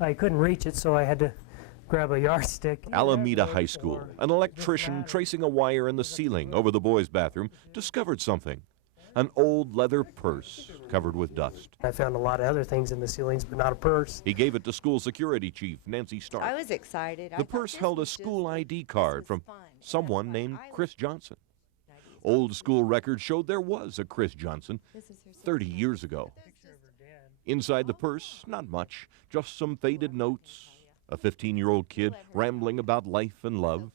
I couldn't reach it, so I had to grab a yardstick. Alameda High School, an electrician tracing a wire in the ceiling over the boys' bathroom discovered something. An old leather purse covered with dust. I found a lot of other things in the ceilings, but not a purse. He gave it to school security chief Nancy Stark. I was excited. The purse held a school ID card from someone named Chris Johnson. Old school records showed there was a Chris Johnson 30 years ago. Inside the purse, not much, just some faded notes, a 15-year-old kid rambling about life and love,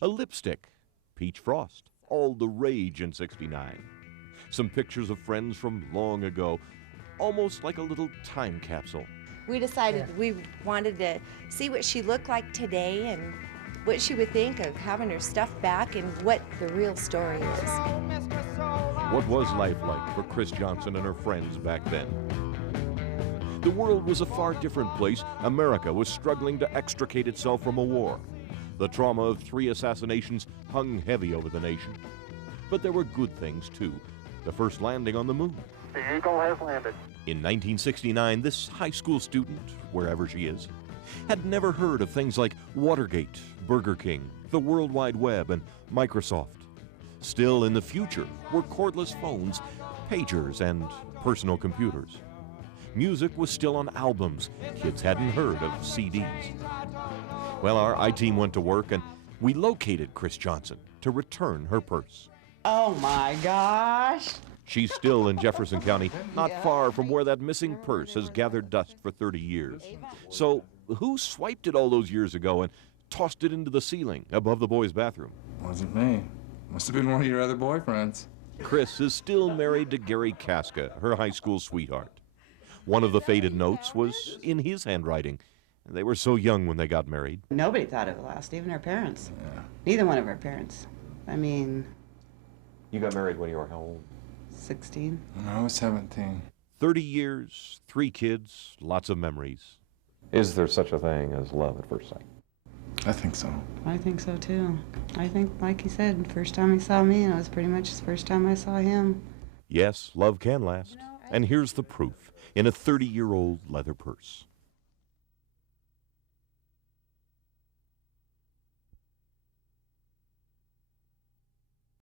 a lipstick, peach frost, all the rage in '69. Some pictures of friends from long ago, almost like a little time capsule. We decided we wanted to see what she looked like today and what she would think of having her stuff back and what the real story is. What was life like for Chris Johnson and her friends back then? The world was a far different place. America was struggling to extricate itself from a war. The trauma of 3 assassinations hung heavy over the nation. But there were good things, too. The first landing on the moon. The Eagle has landed. In 1969, this high school student, wherever she is, had never heard of things like Watergate, Burger King, the World Wide Web, and Microsoft. Still in the future were cordless phones, pagers, and personal computers. Music was still on albums. Kids hadn't heard of CDs. Well, our I-team went to work, and we located Chris Johnson to return her purse. Oh my gosh. She's still in Jefferson County, not far from where that missing purse has gathered dust for 30 years. So who swiped it all those years ago and tossed it into the ceiling above the boys' bathroom? Wasn't me. Must have been one of your other boyfriends. Chris is still married to Gary Casca, her high school sweetheart. One of the faded notes was in his handwriting. They were so young when they got married. Nobody thought it would last, even our parents. Yeah. Neither one of our parents. I mean, You got married when you were how old? 16. When I was 17. 30 years, 3 kids, lots of memories. Is there such a thing as love at first sight? I think so. I think so too. I think, like he said, first time he saw me, and it was pretty much the first time I saw him. Yes, love can last. And here's the proof in a 30-year-old leather purse.